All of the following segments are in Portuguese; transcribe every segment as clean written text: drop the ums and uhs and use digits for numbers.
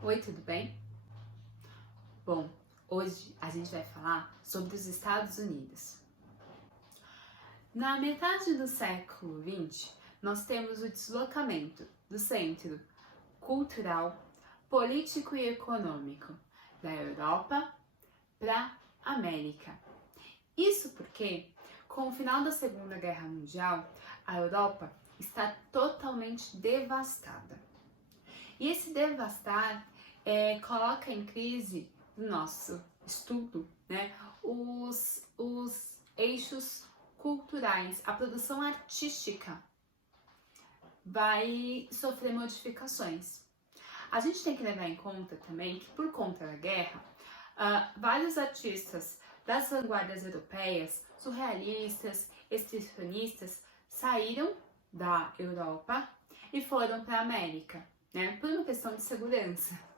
Oi, tudo bem? Bom, hoje a gente vai falar sobre os Estados Unidos. Na metade do século XX, nós temos o deslocamento do centro cultural, político e econômico da Europa para a América. Isso porque, com o final da Segunda Guerra Mundial, a Europa está totalmente devastada. E esse devastar coloca em crise no nosso estudo, né, os eixos culturais, a produção artística vai sofrer modificações. A gente tem que levar em conta também que, por conta da guerra, vários artistas das vanguardas europeias, surrealistas, expressionistas, saíram da Europa e foram para a América, né, por uma questão de segurança.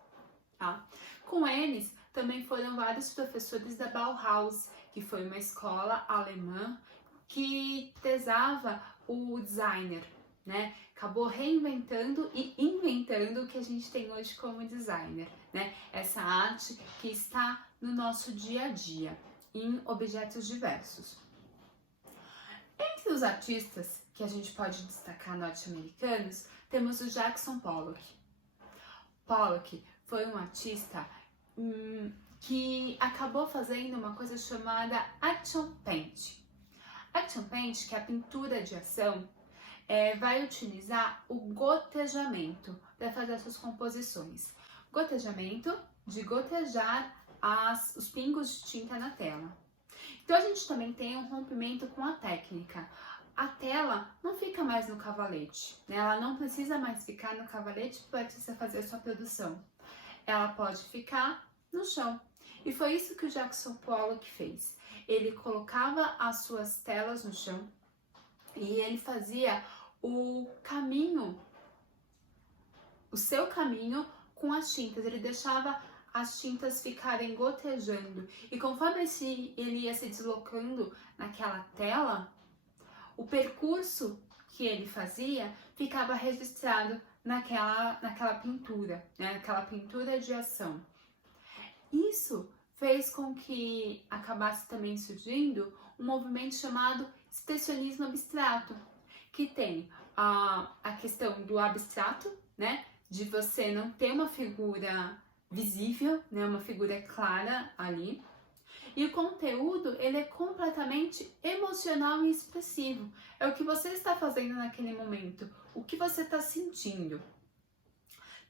Tá? Com eles também foram vários professores da Bauhaus, que foi uma escola alemã que prezava o designer, né? Acabou reinventando e inventando o que a gente tem hoje como designer, né? Essa arte que está no nosso dia a dia, em objetos diversos. Entre os artistas que a gente pode destacar norte-americanos, temos o Jackson Pollock. Pollock foi um artista que acabou fazendo uma coisa chamada action paint. Action paint, que é a pintura de ação, vai utilizar o gotejamento para fazer suas composições. Gotejamento de gotejar os pingos de tinta na tela. Então a gente também tem um rompimento com a técnica. A tela não fica mais no cavalete, né? Ela não precisa mais ficar no cavalete para você fazer a sua produção. Ela pode ficar no chão. E foi isso que o Jackson Pollock fez. Ele colocava as suas telas no chão e ele fazia o seu caminho com as tintas. Ele deixava as tintas ficarem gotejando. E conforme ele ia se deslocando naquela tela, o percurso que ele fazia ficava registrado naquela pintura, né? Naquela pintura de ação. Isso fez com que acabasse também surgindo um movimento chamado expressionismo abstrato, que tem a questão do abstrato, né? De você não ter uma figura visível, né? Uma figura clara ali. E o conteúdo, ele é completamente emocional e expressivo. É o que você está fazendo naquele momento, o que você está sentindo.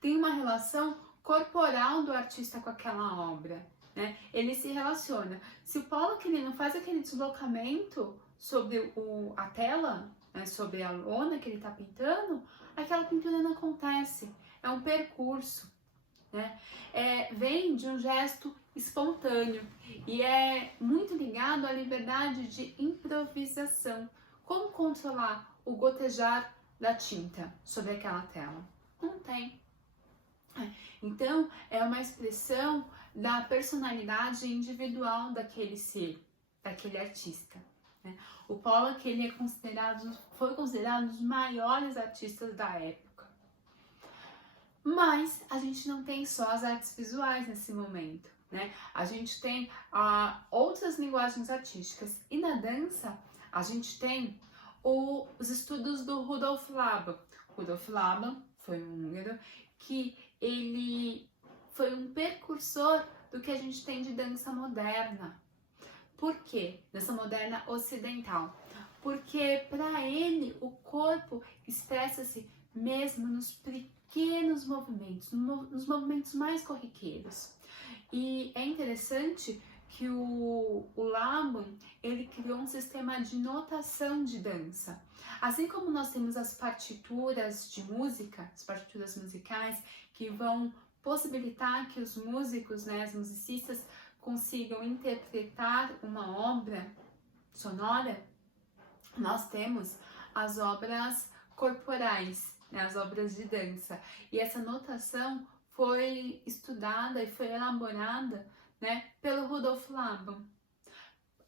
Tem uma relação corporal do artista com aquela obra, né? Ele se relaciona. Se o Pollock ele não faz aquele deslocamento sobre a tela, né, sobre a lona que ele está pintando, aquela pintura não acontece. É um percurso, né? Vem de um gesto espontâneo e é muito ligado à liberdade de improvisação. Como controlar o gotejar da tinta sobre aquela tela? Não tem. Então, é uma expressão da personalidade individual daquele ser, daquele artista. Né? O Pollock ele foi considerado um dos maiores artistas da época. Mas a gente não tem só as artes visuais nesse momento, né? A gente tem outras linguagens artísticas. E na dança, a gente tem os estudos do Rudolf Laban. Rudolf Laban foi um húngaro que ele foi um precursor do que a gente tem de dança moderna. Por quê? Dança moderna ocidental. Porque para ele o corpo expressa-se mesmo nos pequenos movimentos, nos movimentos mais corriqueiros. E é interessante que o Laban, ele criou um sistema de notação de dança. Assim como nós temos as partituras de música, as partituras musicais, que vão possibilitar que os músicos, né, os musicistas, consigam interpretar uma obra sonora, nós temos as obras corporais, né, as obras de dança. E essa notação foi estudada e foi elaborada, né, pelo Rudolf Laban.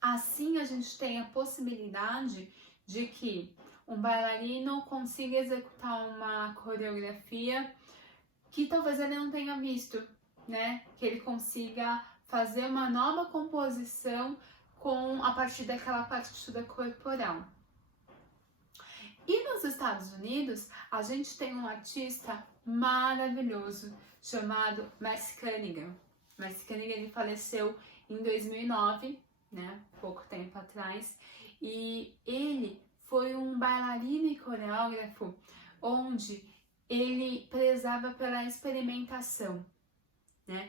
Assim a gente tem a possibilidade de que um bailarino consiga executar uma coreografia que talvez ele não tenha visto, né? Que ele consiga fazer uma nova composição a partir daquela partitura corporal. E nos Estados Unidos, a gente tem um artista maravilhoso chamado Merce Cunningham. Merce Cunningham, ele faleceu em 2009, né, pouco tempo atrás, e ele foi um bailarino e coreógrafo onde ele prezava pela experimentação, né?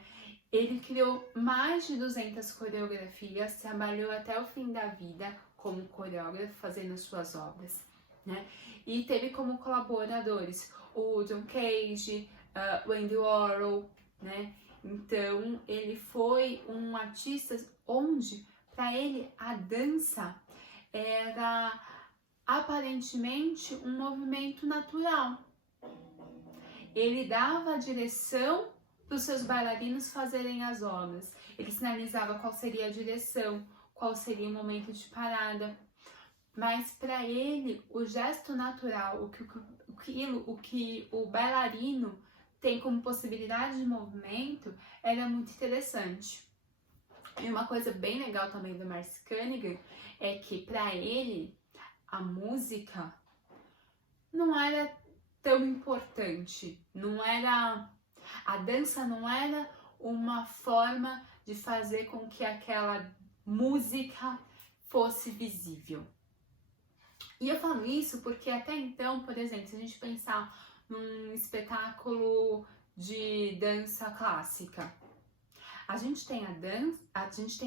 Ele criou mais de 200 coreografias, trabalhou até o fim da vida como coreógrafo, fazendo suas obras, né? E teve como colaboradores o John Cage, o Andy Warhol, né? Então, ele foi um artista onde, para ele, a dança era aparentemente um movimento natural. Ele dava a direção para os seus bailarinos fazerem as obras. Ele sinalizava qual seria a direção, qual seria o momento de parada. Mas para ele, o gesto natural, o que o bailarino tem como possibilidade de movimento, era muito interessante. E uma coisa bem legal também do Merce Cunningham é que para ele a música não era tão importante, a dança não era uma forma de fazer com que aquela música fosse visível. E eu falo isso porque até então, por exemplo, se a gente pensar num espetáculo de dança clássica, a gente tem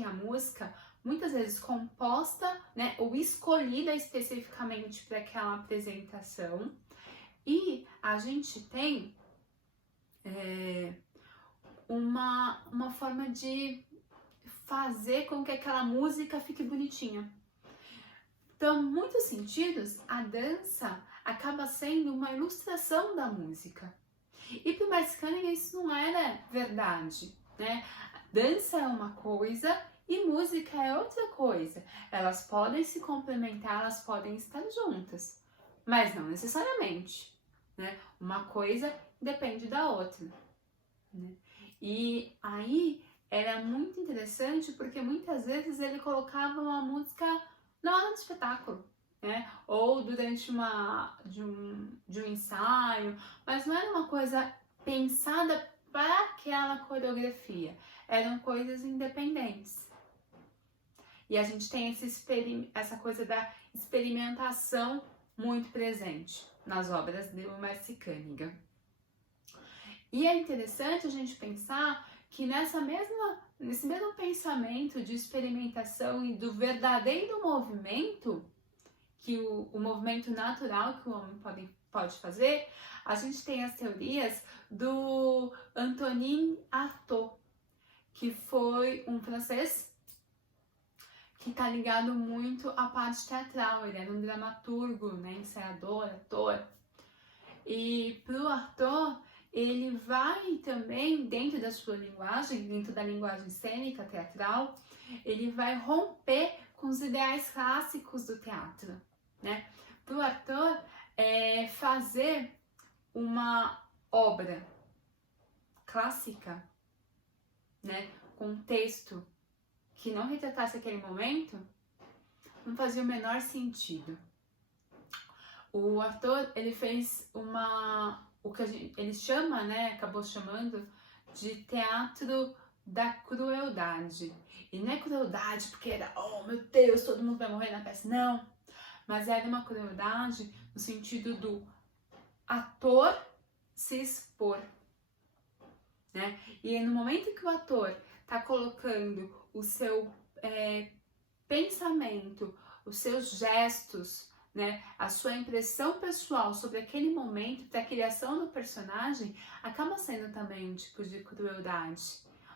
a música muitas vezes composta, né, ou escolhida especificamente para aquela apresentação, e a gente tem uma forma de fazer com que aquela música fique bonitinha. Então, em muitos sentidos, a dança acaba sendo uma ilustração da música. E para o Merce Cunningham isso não era verdade, né? Dança é uma coisa e música é outra coisa. Elas podem se complementar, elas podem estar juntas, mas não necessariamente, né? Uma coisa depende da outra, né? E aí era muito interessante porque muitas vezes ele colocava uma música na hora do espetáculo, né? Ou durante de um ensaio, mas não era uma coisa pensada para aquela coreografia, eram coisas independentes. E a gente tem essa coisa da experimentação muito presente nas obras do Merce Cunningham. E é interessante a gente pensar que nesse mesmo pensamento de experimentação e do verdadeiro movimento, que o movimento natural que o homem pode fazer, a gente tem as teorias do Antonin Artaud, que foi um francês que está ligado muito à parte teatral. Ele era um dramaturgo, né, ensaiador, ator. E pro Artaud, ele vai também, dentro da sua linguagem, dentro da linguagem cênica, teatral, ele vai romper com os ideais clássicos do teatro, né? Para o ator, fazer uma obra clássica, né, com um texto que não retratasse aquele momento, não fazia o menor sentido. O ator, ele fez o que ele chama, né, acabou chamando de teatro da crueldade. E não é crueldade porque era, oh meu Deus, todo mundo vai morrer na peça, não. Mas era uma crueldade no sentido do ator se expor, né? E no momento que o ator está colocando o seu pensamento, os seus gestos, né, a sua impressão pessoal sobre aquele momento, da criação do personagem, acaba sendo também um tipo de crueldade.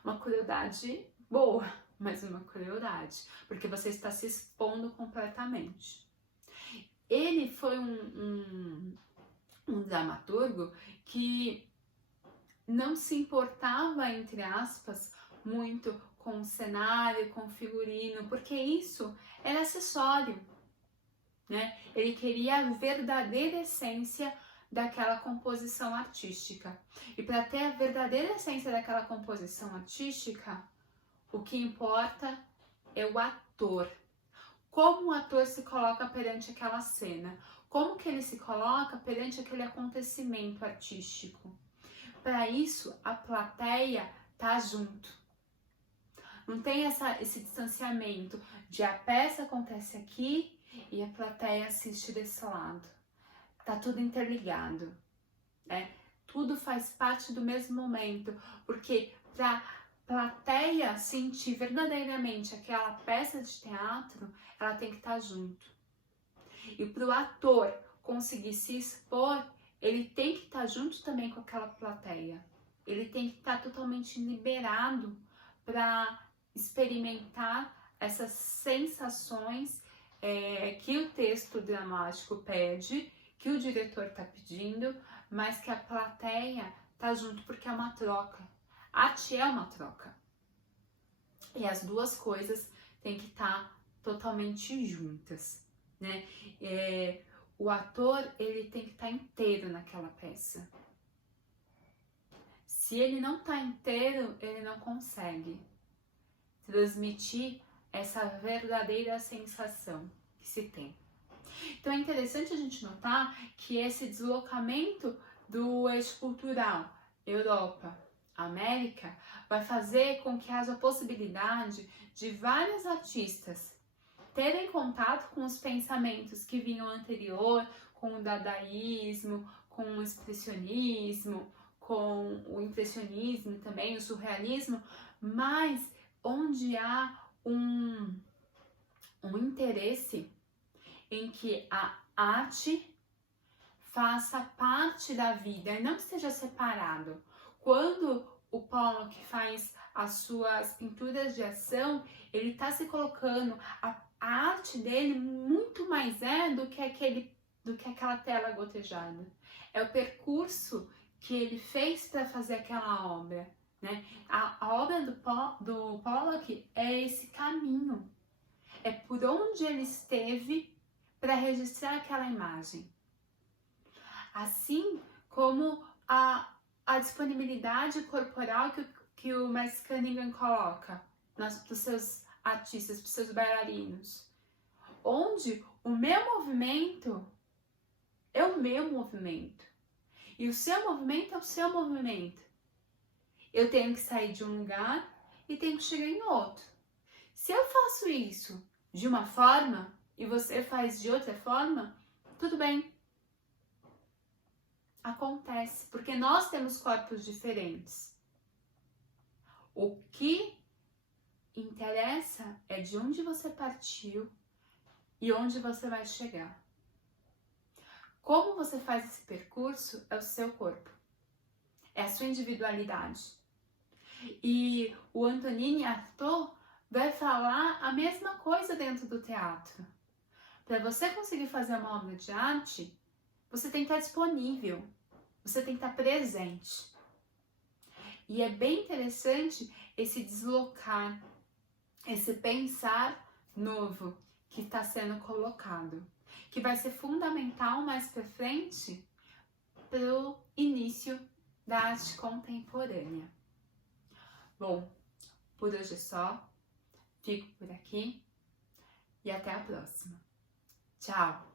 Uma crueldade boa, mas uma crueldade, porque você está se expondo completamente. Ele foi um dramaturgo que não se importava, entre aspas, muito com o cenário, com o figurino, porque isso era acessório, né? Ele queria a verdadeira essência daquela composição artística. E para ter a verdadeira essência daquela composição artística, o que importa é o ator. Como o ator se coloca perante aquela cena, como que ele se coloca perante aquele acontecimento artístico. Para isso, a plateia tá junto. Não tem esse distanciamento de a peça acontece aqui e a plateia assiste desse lado. Tá tudo interligado, né? Tudo faz parte do mesmo momento, porque para plateia sentir verdadeiramente aquela peça de teatro, ela tem que estar junto. E para o ator conseguir se expor, ele tem que estar junto também com aquela plateia. Ele tem que estar totalmente liberado para experimentar essas sensações que o texto dramático pede, que o diretor está pedindo, mas que a plateia está junto porque é uma troca. Arte é uma troca. E as duas coisas têm que estar totalmente juntas, né? O ator, ele tem que estar inteiro naquela peça. Se ele não está inteiro, ele não consegue transmitir essa verdadeira sensação que se tem. Então é interessante a gente notar que esse deslocamento do eixo cultural Europa, América, vai fazer com que haja a possibilidade de vários artistas terem contato com os pensamentos que vinham anterior, com o dadaísmo, com o expressionismo, com o impressionismo também, o surrealismo, mas onde há um interesse em que a arte faça parte da vida e não esteja separado. Quando o Pollock faz as suas pinturas de ação, ele está se colocando, a arte dele muito mais do que aquela tela gotejada. É o percurso que ele fez para fazer aquela obra, né? A obra do Pollock é esse caminho, é por onde ele esteve para registrar aquela imagem. Assim como a disponibilidade corporal que o Max Cunningham coloca para os seus artistas, para os seus bailarinos, onde o meu movimento é o meu movimento e o seu movimento é o seu movimento. Eu tenho que sair de um lugar e tenho que chegar em outro. Se eu faço isso de uma forma e você faz de outra forma, tudo bem. Acontece, porque nós temos corpos diferentes. O que interessa é de onde você partiu e onde você vai chegar. Como você faz esse percurso é o seu corpo, é a sua individualidade. E o Antonin Artaud vai falar a mesma coisa dentro do teatro. Para você conseguir fazer uma obra de arte, você tem que estar disponível, você tem que estar presente. E é bem interessante esse deslocar, esse pensar novo que está sendo colocado, que vai ser fundamental mais para frente para o início da arte contemporânea. Bom, por hoje é só, fico por aqui e até a próxima. Tchau!